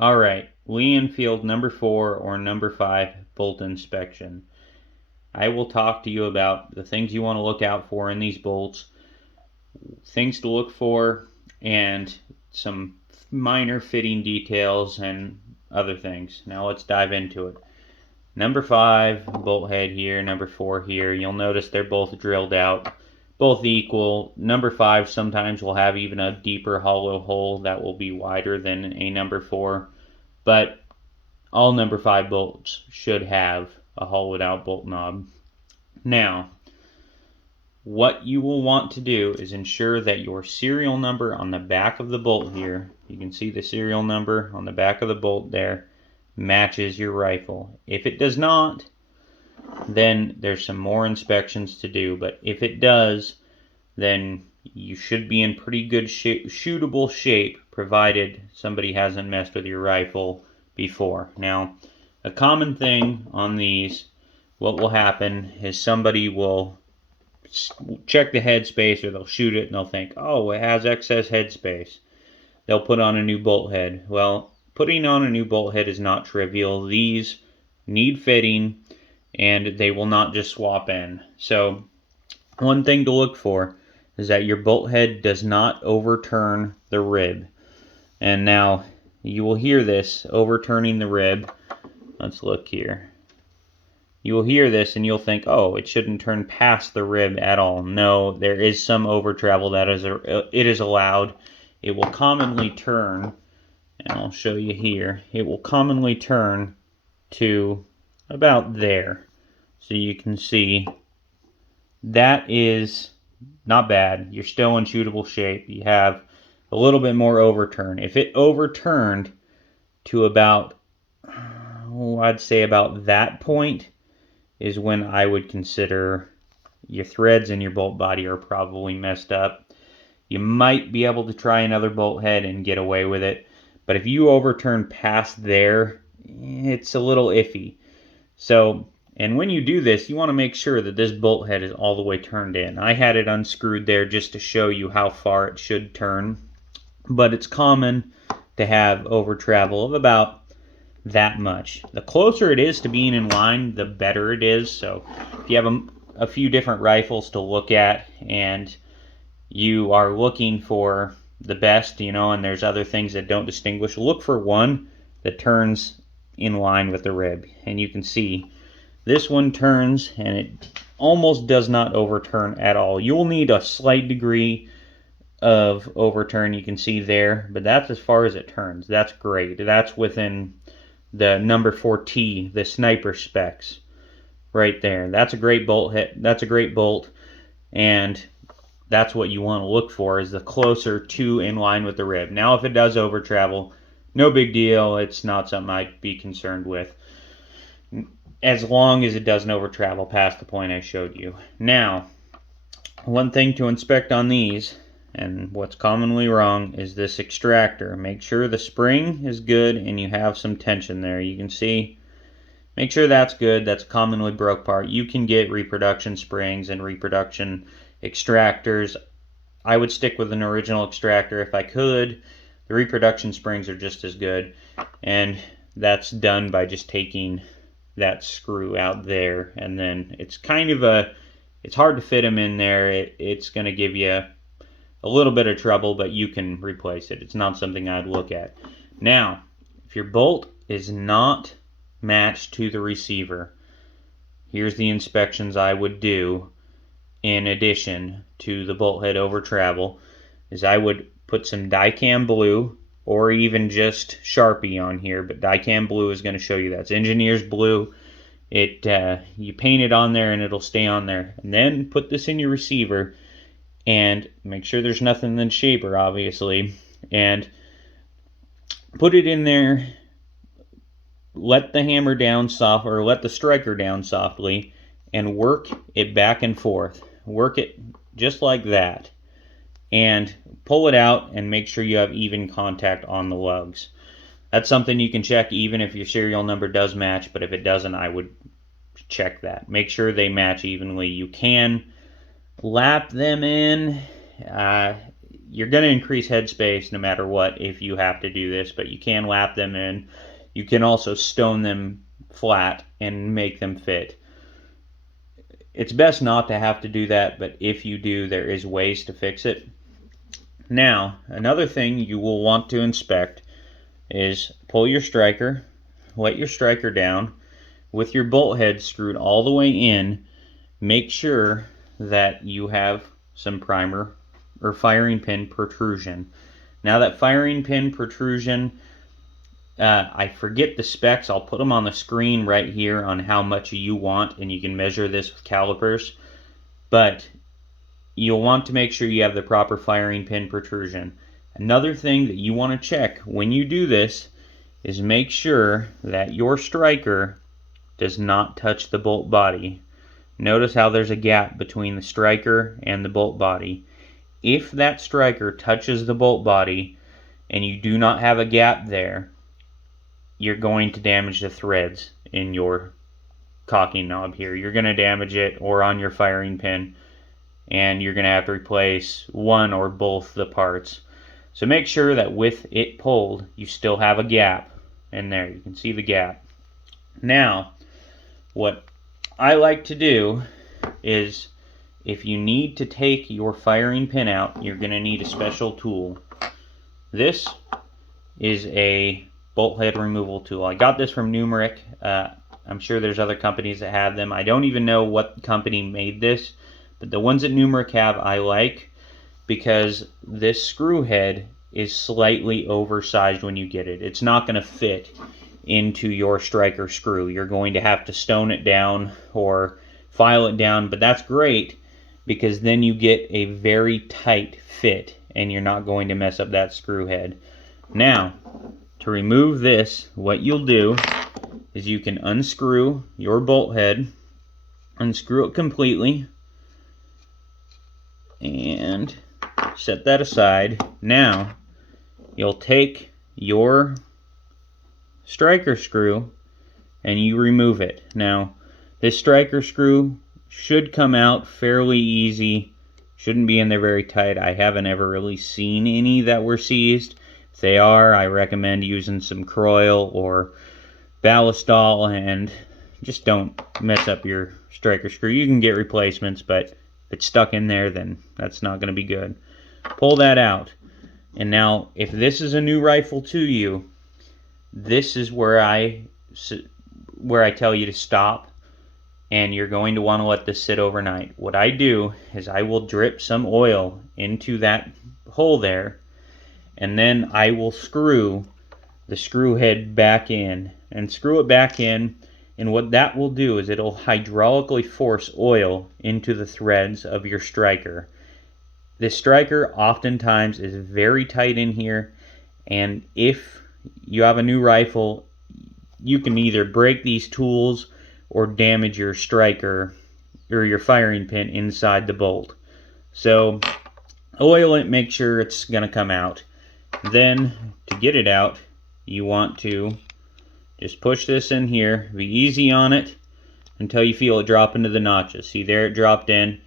Alright, Enfield No4 or No5 bolt inspection. I will talk to you about the things you want to look out for in these bolts, things to look for, and some minor fitting details and other things. Now let's dive into it. No5 bolt head here, No4 here. You'll notice they're both drilled out, both equal. No5 sometimes will have even a deeper hollow hole that will be wider than a No4, but all No5 bolts should have a hollowed out bolt knob. Now, what you will want to do is ensure that your serial number on the back of the bolt here, you can see the serial number on the back of the bolt there, matches your rifle. If it does not, then there's some more inspections to do, but if it does, then you should be in pretty good shootable shape, provided somebody hasn't messed with your rifle before. Now, a common thing on these, what will happen is somebody will check the headspace, or they'll shoot it and they'll think, oh, it has excess headspace. They'll put on a new bolt head. Well, putting on a new bolt head is not trivial. These need fitting and they will not just swap in. So one thing to look for is that your bolt head does not overturn the rib. And now you will hear this, overturning the rib. Let's look here. You will hear this and you'll think, oh, it shouldn't turn past the rib at all. No, there is some over travel that it is allowed. It will commonly turn, and I'll show you here, it will commonly turn to about there. So you can see that is not bad. You're still in shootable shape. You have a little bit more overturn. If it overturned to about, I'd say about that point, is when I would consider your threads and your bolt body are probably messed up. You might be able to try another bolt head and get away with it, but if you overturn past there, it's a little iffy. So, and when you do this, you want to make sure that this bolt head is all the way turned in. I had it unscrewed there just to show you how far it should turn, but it's common to have over travel of about that much. The closer it is to being in line, the better it is. So if you have a few different rifles to look at and you are looking for the best, and there's other things that don't distinguish, look for one that turns in line with the rib. And you can see this one turns and it almost does not overturn at all. You'll need a slight degree of overturn, you can see there, but that's as far as it turns. That's great. That's within the No4T, the sniper specs, right there. That's a great bolt hit. That's a great bolt, and that's what you want to look for, is the closer to in line with the rib. Now, if it does over travel, no big deal. It's not something I'd be concerned with, as long as it doesn't over travel past the point I showed you. Now, one thing to inspect on these, and what's commonly wrong, is this extractor. Make sure the spring is good and you have some tension there. You can see, make sure that's good. That's a commonly broke part. You can get reproduction springs and reproduction extractors. I would stick with an original extractor if I could. The reproduction springs are just as good, and that's done by just taking that screw out there, and then it's kind of it's hard to fit them in there. It's going to give you a little bit of trouble, but you can replace it. It's not something I'd look at. Now, if your bolt is not matched to the receiver, here's the inspections I would do in addition to the bolt head over travel, is I would put some Dicam blue or even just Sharpie on here, but Dicam blue is going to show you that's engineer's blue. You paint it on there and it'll stay on there. And then put this in your receiver and make sure there's nothing in the shaper, obviously, and put it in there. Let the hammer down soft, or let the striker down softly, and work it back and forth. Work it just like that, and pull it out and make sure you have even contact on the lugs. That's something you can check even if your serial number does match, but if it doesn't, I would check that. Make sure they match evenly. You can lap them in. you're going to increase headspace no matter what if you have to do this, but you can lap them in. You can also stone them flat and make them fit. It's best not to have to do that, but if you do, there is ways to fix it. Now, another thing you will want to inspect is pull your striker, let your striker down, with your bolt head screwed all the way in. Make sure that you have some primer or firing pin protrusion. Now that firing pin protrusion, I forget the specs. I'll put them on the screen right here on how much you want, and you can measure this with calipers. But you'll want to make sure you have the proper firing pin protrusion. Another thing that you want to check when you do this is make sure that your striker does not touch the bolt body. Notice how there's a gap between the striker and the bolt body. If that striker touches the bolt body and you do not have a gap there, you're going to damage the threads in your cocking knob here. You're going to damage it, or on your firing pin, and you're going to have to replace one or both the parts. So make sure that with it pulled, you still have a gap in there. You can see the gap. Now, what I like to do is, if you need to take your firing pin out, you're going to need a special tool. This is a bolt head removal tool. I got this from Numeric. I'm sure there's other companies that have them. I don't even know what company made this, but the ones that Numeric have I like, because this screw head is slightly oversized when you get it. It's not going to fit into your striker screw. You're going to have to stone it down or file it down, but that's great because then you get a very tight fit and you're not going to mess up that screw head. Now, to remove this, what you'll do is you can unscrew your bolt head, unscrew it completely, and set that aside. Now, you'll take your striker screw and you remove it. Now, this striker screw should come out fairly easy. Shouldn't be in there very tight. I haven't ever really seen any that were seized. If they are, I recommend using some Croil or Ballistol, and just don't mess up your striker screw. You can get replacements, but if it's stuck in there, then that's not going to be good. Pull that out. And now, if this is a new rifle to you, this is where I tell you to stop, and you're going to want to let this sit overnight. What I do is I will drip some oil into that hole there, and then I will screw the screw head back in, and screw it back in, and what that will do is it'll hydraulically force oil into the threads of your striker. This striker oftentimes is very tight in here, and if you have a new rifle, you can either break these tools or damage your striker or your firing pin inside the bolt. So oil it, make sure it's going to come out. Then to get it out, you want to just push this in here. Be easy on it until you feel it drop into the notches. See there, it dropped in.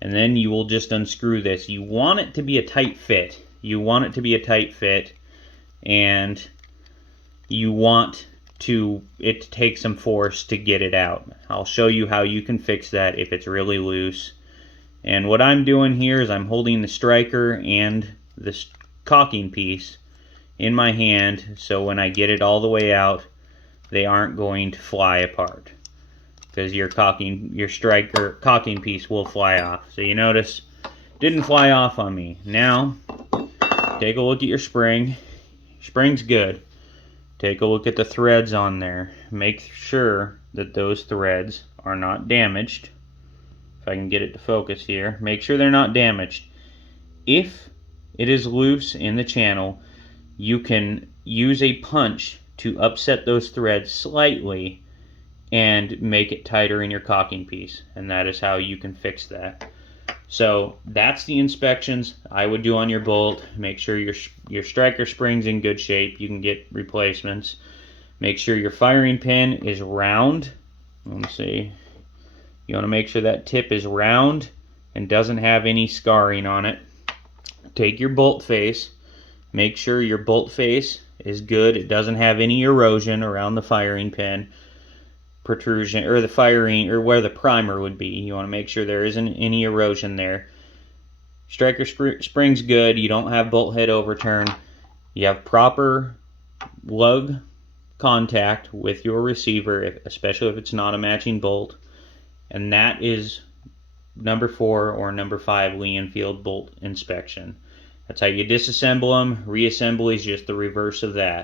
And then you will just unscrew this. You want it to be a tight fit. You want it to be a tight fit, and you want it to take some force to get it out. I'll show you how you can fix that if it's really loose. And what I'm doing here is I'm holding the striker and this cocking piece in my hand, so when I get it all the way out, they aren't going to fly apart, because your striker cocking piece will fly off. So you notice, didn't fly off on me. Now, take a look at your spring. Spring's good. Take a look at the threads on there. Make sure that those threads are not damaged. If I can get it to focus here. Make sure they're not damaged. If it is loose in the channel, you can use a punch to upset those threads slightly and make it tighter in your cocking piece, and that is how you can fix that. So that's the inspections I would do on your bolt. Make sure your striker spring's in good shape. You can get replacements. Make sure your firing pin is round. Let me see. You want to make sure that tip is round and doesn't have any scarring on it. Take your bolt face. Make sure your bolt face is good. It doesn't have any erosion around the firing pin protrusion, or the firing, or where the primer would be. You want to make sure there isn't any erosion there. Striker spring's good. You don't have bolt head overturn. You have proper lug contact with your receiver, especially if it's not a matching bolt. And that is number 4 or number 5 Lee Enfield bolt inspection. That's how you disassemble them. Reassembly is just the reverse of that.